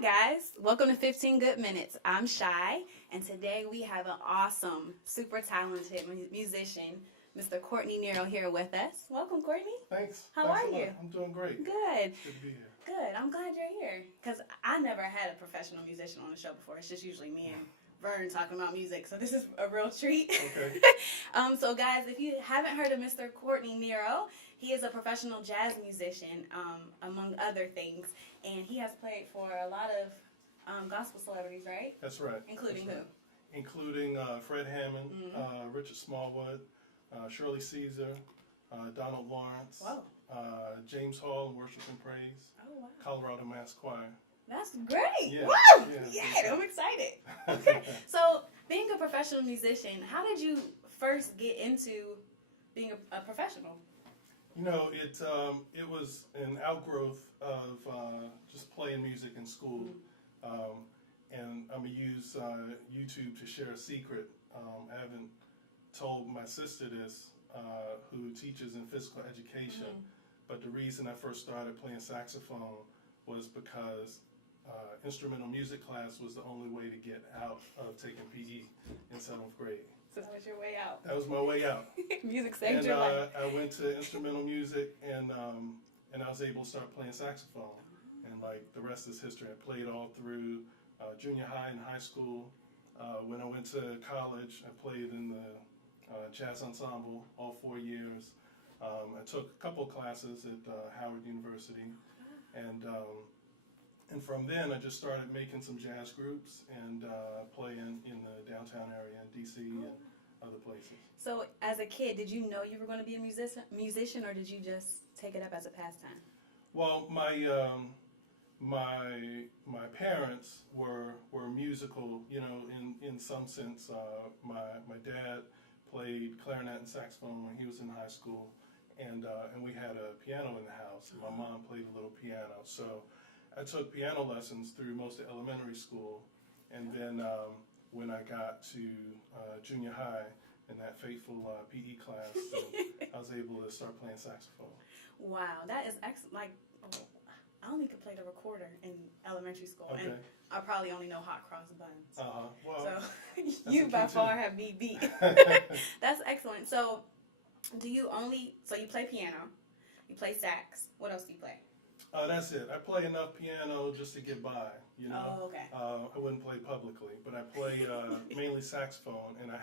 Hi guys, welcome to 15 Good Minutes. I'm Shy, and today we have an awesome, super talented musician, Mr. Courtney Nero, here with us. Welcome, Courtney. Thanks. How Thanks are a lot. you? I'm doing great. Good. Good to be here. Good. I'm glad you're here because I never had a professional musician on the show before. It's just usually me and Vern talking about music, so this is a real treat. Okay. So guys, if you haven't heard of Mr. Courtney Nero, he is a professional jazz musician, among other things, and he has played for a lot of gospel celebrities, right? That's right. Including That's who? right. Including Fred Hammond, Mm-hmm. Richard Smallwood, Shirley Caesar, Donald Lawrence, Whoa. James Hall in Worship and Praise, Oh, wow. Colorado Mass Choir. That's great. Yeah, Woo! yeah, Yeah, I'm excited. Okay. So, being a professional musician, how did you first get into being a professional? You know, it was an outgrowth of just playing music in school. And I'm going to use YouTube to share a secret. I haven't told my sister this, who teaches in physical education, but the reason I first started playing saxophone was because instrumental music class was the only way to get out of taking PE in 7th grade. So that was your way out. That was my way out. Music saved And your life. I went to instrumental music, and I was able to start playing saxophone. And like the rest is history. I played all through junior high and high school. When I went to college, I played in the jazz ensemble all 4 years. I took a couple classes at Howard University, and from then I just started making some jazz groups and playing in the downtown area in DC and other places. So, as a kid, did you know you were going to be a musician, or did you just take it up as a pastime? Well, my parents were musical, you know, in some sense. My dad played clarinet and saxophone when he was in high school, and we had a piano in the house. And my mom played a little piano, so I took piano lessons through most of elementary school, and then when I got to junior high in that fateful PE class, I was able to start playing saxophone. Wow, that is excellent. Like, I only could play the recorder in elementary school, Okay. and I probably only know hot cross buns. Well, So you by far have me beat. That's excellent. So you play piano, you play sax. What else do you play? That's it. I play enough piano just to get by, you know. Oh, okay. I wouldn't play publicly, but I play mainly saxophone, and I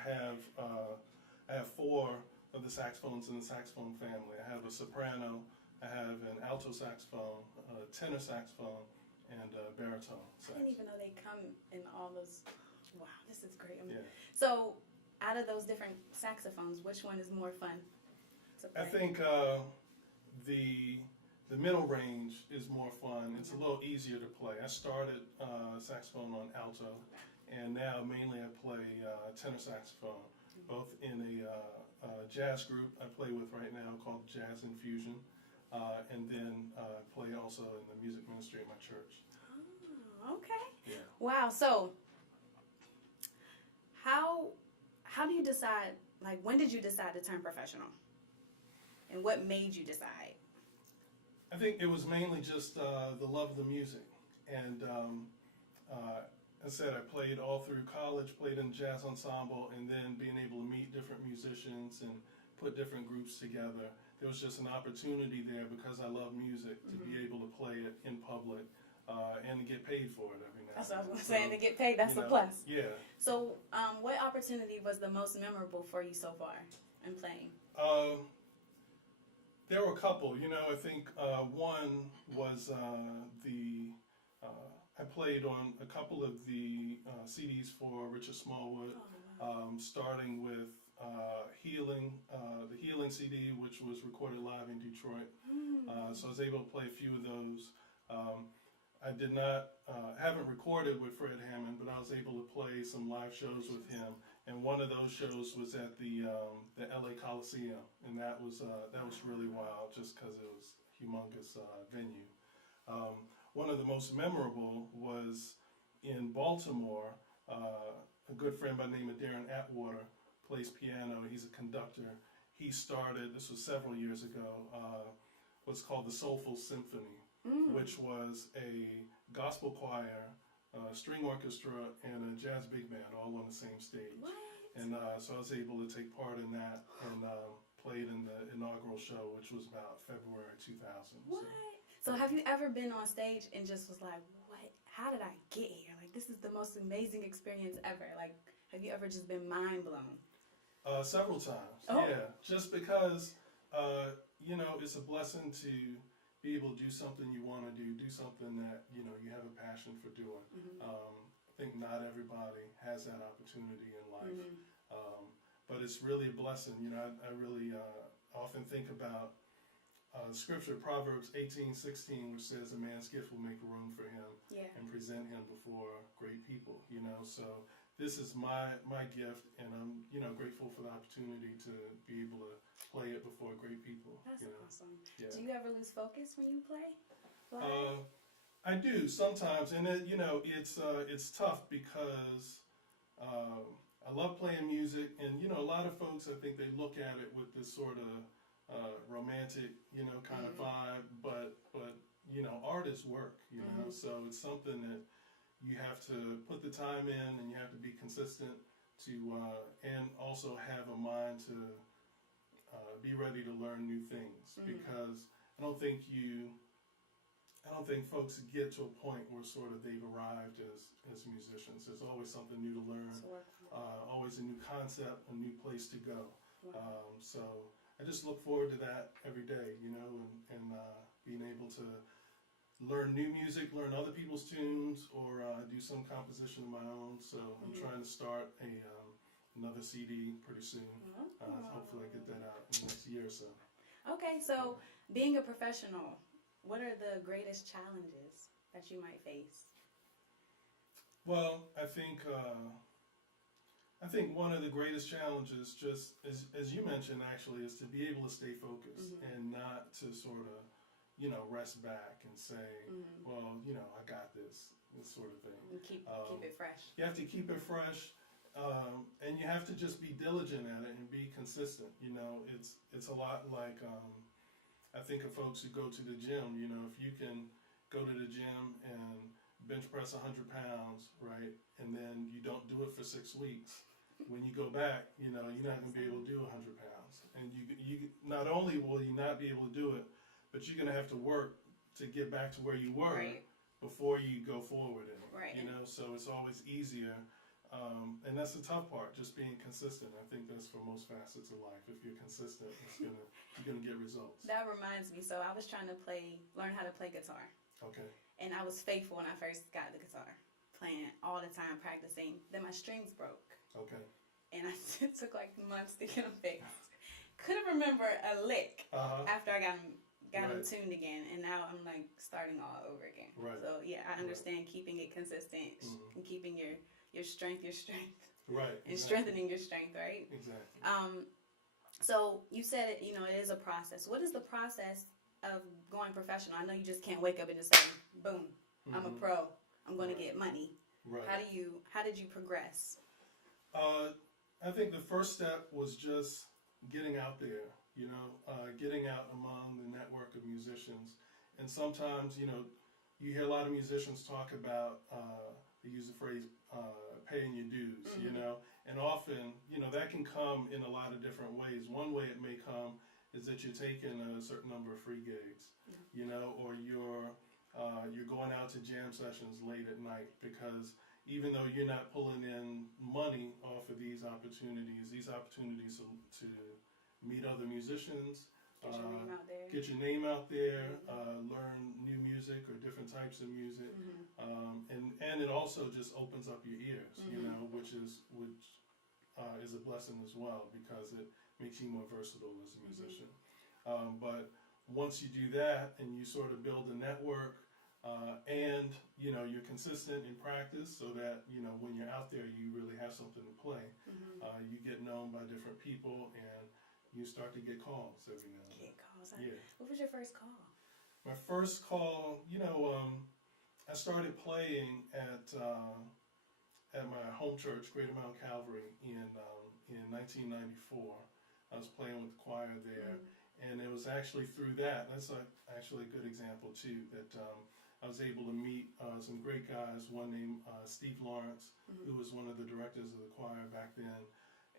have 4 of the saxophones in the saxophone family. I have a soprano, I have an alto saxophone, a tenor saxophone, and a baritone sax. I didn't even know they come in all those. Wow, this is great. Yeah. So, out of those different saxophones, which one is more fun to play? I think the middle range is more fun. It's a little easier to play. I started saxophone on alto, and now mainly I play tenor saxophone, both in a jazz group I play with right now called Jazz Infusion, and then play also in the music ministry at my church. Oh, okay. Yeah. Wow. So, how do you decide? Like, when did you decide to turn professional? And what made you decide? I think it was mainly just the love of the music, and I said I played all through college, played in jazz ensemble, and then being able to meet different musicians and put different groups together. There was just an opportunity there because I love music to be able to play it in public and to get paid for it every now and then. That's what I was saying. To get paid, that's a plus. Yeah. So, what opportunity was the most memorable for you so far in playing? There were a couple. You know, I think one was I played on a couple of the CDs for Richard Smallwood, starting with the Healing CD, which was recorded live in Detroit. So I was able to play a few of those. I did not, haven't recorded with Fred Hammond, but I was able to play some live shows with him. And one of those shows was at the LA Coliseum, and that was really wild, just because it was a humongous venue. One of the most memorable was in Baltimore. A good friend by the name of Darren Atwater plays piano. He's a conductor. He started, this was several years ago, what's called the Soulful Symphony. which was a gospel choir, string orchestra, and a jazz big band all on the same stage. What? And so I was able to take part in that and played in the inaugural show, which was about February 2000. What? So have you ever been on stage and just was like, what? How did I get here? Like, this is the most amazing experience ever. Like, have you ever just been mind blown? Several times, Oh. yeah. Just because, you know, it's a blessing to be able to do something you want to do something that, you know, you have a passion for doing. I think not everybody has that opportunity in life. But it's really a blessing. You know, I really often think about scripture, Proverbs 18:16, which says a man's gift will make room for him and present him before great people, you know. So this is my gift, and I'm, you know, grateful for the opportunity to be able to play it before great people. That's you know? awesome. Yeah. Do you ever lose focus when you play? I do sometimes, and it, you know, it's tough because I love playing music, and you know, a lot of folks, I think they look at it with this sort of romantic, you know, kind of vibe, but you know, art is work, you know, so it's something that you have to put the time in, and you have to be consistent to, and also have a mind to be ready to learn new things, because I don't think folks get to a point where sort of they've arrived as musicians. There's always something new to learn, always a new concept, a new place to go. So I just look forward to that every day, you know, and being able to learn new music, learn other people's tunes, or do some composition of my own. So I'm trying to start another CD pretty soon. Hopefully I get that out in the next year or so. Okay, so being a professional, what are the greatest challenges that you might face? Well, I think one of the greatest challenges, just as you mentioned, actually, is to be able to stay focused and not to sort of, you know, rest back and say, well, you know, I got this sort of thing. And keep it fresh. You have to keep it fresh, and you have to just be diligent at it and be consistent. You know, it's a lot like I think of folks who go to the gym. You know, if you can go to the gym and bench press 100 pounds, right, and then you don't do it for 6 weeks, when you go back, you know, you're not going to be able to do 100 pounds. And you not only will you not be able to do it, but you're going to have to work to get back to where you were before you go forward in it. You know, so it's always easier. And that's the tough part, just being consistent. I think that's for most facets of life. If you're consistent, you're gonna get results. That reminds me. So I was trying to learn how to play guitar. Okay. And I was faithful when I first got the guitar, playing all the time, practicing. Then my strings broke. Okay. And it took like months to get them fixed. Couldn't remember a lick after I got them tuned again, and now I'm like starting all over again. Right. So yeah, I understand keeping it consistent and keeping your strength, right, and strengthening your strength, right? Exactly. So you said it, you know, it is a process. What is the process of going professional? I know you just can't wake up and just say, boom, I'm a pro, I'm going to get money. Right. How did you progress? I think the first step was just getting out there, you know, getting out among the network of musicians. And sometimes, you know, you hear a lot of musicians talk about, they use the phrase, paying your dues, you know, and often, you know, that can come in a lot of different ways. One way it may come is that you're taking a certain number of free gigs, you know, or you're going out to jam sessions late at night, because even though you're not pulling in money off of these opportunities to meet other musicians, get your name out there, learn new music or different types of music, and it also just opens up your ears, you know, which is a blessing as well, because it makes you more versatile as a musician. But once you do that and you sort of build a network, and you know, you're consistent in practice, so that, you know, when you're out there you really have something to play. You get known by different people, and you start to get calls every now and then. Yeah. What was your first call? My first call, you know, I started playing at my home church, Greater Mount Calvary, in 1994. I was playing with the choir there, And it was actually through that, that's actually a good example too, that I was able to meet some great guys, one named Steve Lawrence, who was one of the directors of the choir back then.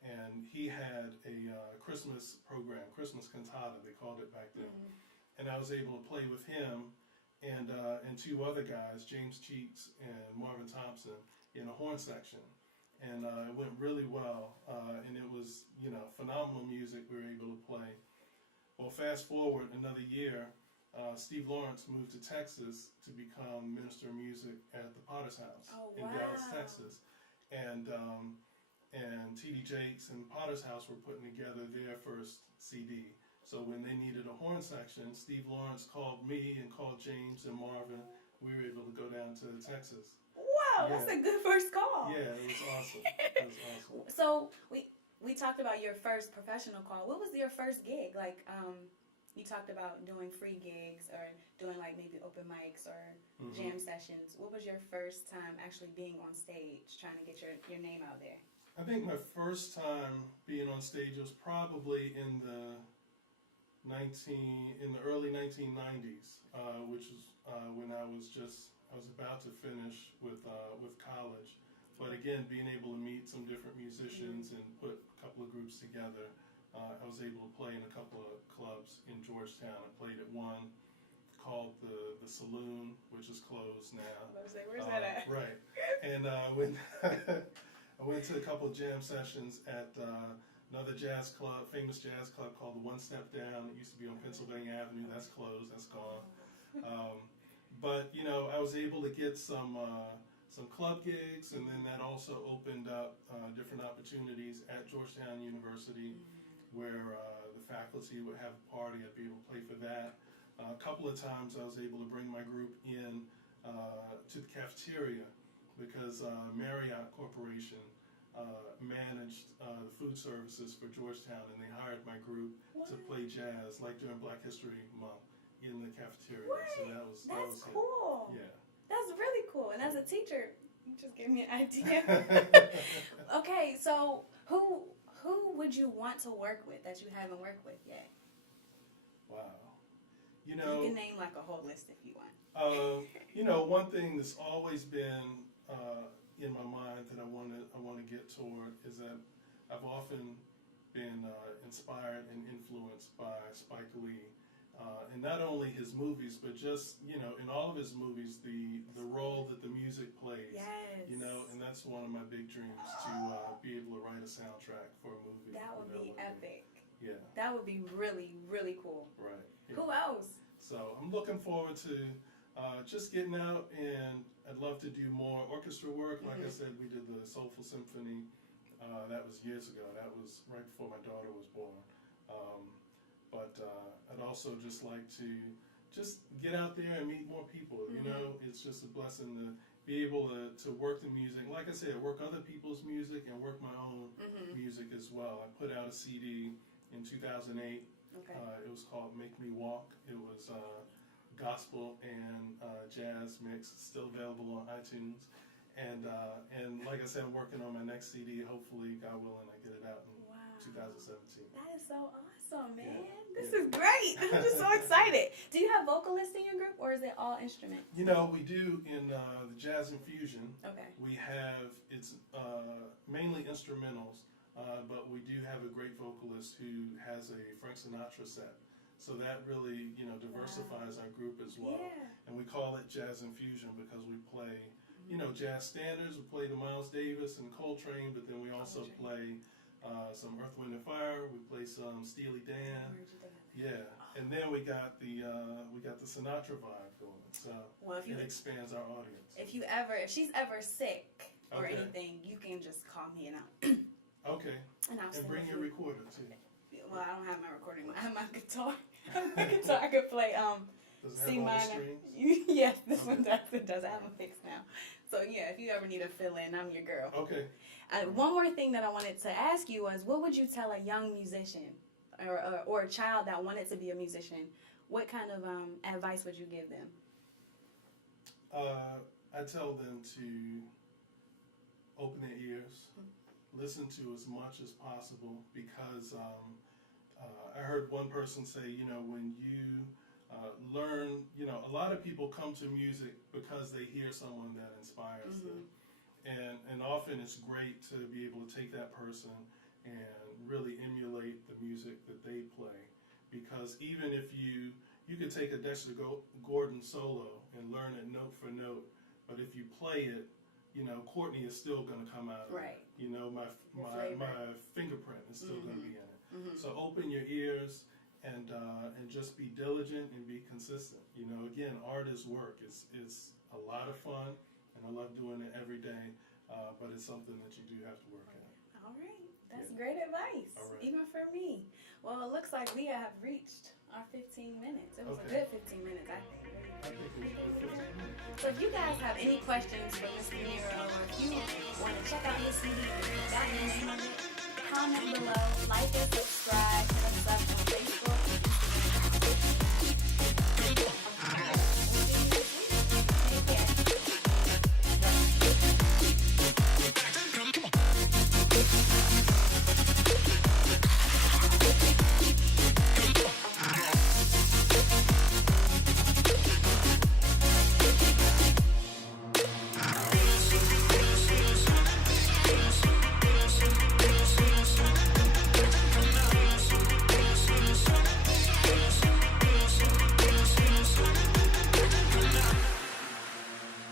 And he had a Christmas program, Christmas cantata, they called it back then. And I was able to play with him and two other guys, James Cheeks and Marvin Thompson, in a horn section. And it went really well, and it was, phenomenal music we were able to play. Well, fast forward another year, Steve Lawrence moved to Texas to become Minister of Music at the Potter's House in Dallas, Texas. And T.D. Jakes and Potter's House were putting together their first CD. So when they needed a horn section, Steve Lawrence called me and called James and Marvin. We were able to go down to Texas. Wow, that's a good first call. Yeah, it was awesome. It was awesome. So we talked about your first professional call. What was your first gig? Like, you talked about doing free gigs or doing like maybe open mics or jam sessions. What was your first time actually being on stage, trying to get your name out there? I think my first time being on stage was probably in the early 1990s, which was when I was about to finish with college. But again, being able to meet some different musicians and put a couple of groups together, I was able to play in a couple of clubs in Georgetown. I played at one called the Saloon, which is closed now. I was like, where's that at? Right. And I went to a couple of jam sessions at another jazz club, famous jazz club called the One Step Down. It used to be on Pennsylvania Avenue. That's closed. That's gone. But I was able to get some club gigs, and then that also opened up different opportunities at Georgetown University, where the faculty would have a party. I'd be able to play for that. A couple of times I was able to bring my group in to the cafeteria because Marriott Corporation managed the food services for Georgetown, and they hired my group to play jazz, like during Black History Month, in the cafeteria. Right. So that's cool. Yeah. That's really cool. And as a teacher, you just gave me an idea. Okay, so who would you want to work with that you haven't worked with yet? Wow. You can name like a whole list if you want. One thing that's always been in my mind that I want to get toward is that I've often been inspired and influenced by Spike Lee. And not only his movies, but just, in all of his movies, the role that the music plays. Yes. And that's one of my big dreams, to be able to write a soundtrack for a movie. That would be epic. Yeah. That would be really, really cool. Right. Yeah. Who else? So I'm looking forward to just getting out, and I'd love to do more orchestra work. Like I said, we did the Soulful Symphony. That was years ago. That was right before my daughter was born. But I'd also just like to just get out there and meet more people. It's just a blessing to be able to work the music. Like I said, work other people's music and work my own music as well. I put out a CD in 2008. Okay. It was called Make Me Walk. It was gospel and jazz mix. It's still available on iTunes. And like I said, I'm working on my next CD. Hopefully, God willing, I get it out in 2017. That is so awesome, man. This is great. I'm just so excited. Do you have vocalists in your group, or is it all instrument? We do in the Jazz Infusion. Okay. We have, it's mainly instrumentals, but we do have a great vocalist who has a Frank Sinatra set. So that really, diversifies our group as well. Yeah. And we call it Jazz Infusion because we play, jazz standards. We play the Miles Davis and Coltrane, but then we also play some Earth, Wind and Fire. We play some Steely Dan. Yeah, and then we got the Sinatra vibe going. So it expands our audience. If she's ever sick or anything, you can just call me and I'll. Okay. And I'll sing. Bring your recorder too. Well, I don't have my recording. I have my guitar. My guitar I could play. Does it C have all the minor. strings? Yes, this one does. It does. I have them fixed now. So yeah, if you ever need a fill-in, I'm your girl. Okay. One more thing that I wanted to ask you was, what would you tell a young musician or a child that wanted to be a musician? What kind of advice would you give them? I tell them to open their ears, listen to as much as possible, because I heard one person say, you know, when you learn, you know, a lot of people come to music because they hear someone that inspires them. And often it's great to be able to take that person and really emulate the music that they play. Because even if you could take a Dexter Gordon solo and learn it note for note, but if you play it, you know, Courtney is still going to come out of it. You know, my fingerprint is still going to be in it. So open your ears and just be diligent and be consistent. You know, again, art is work. It's a lot of fun, and I love doing it every day, but it's something that you do have to work at. All right. That's great advice, even for me. Well, it looks like we have reached our 15 minutes. It was a good 15 minutes, I think. I think it was good 15 minutes. So if you guys have any questions for Mr. Nero, or if you want to check out his CD, if you got any, comment below, like and subscribe, hit us up on Facebook.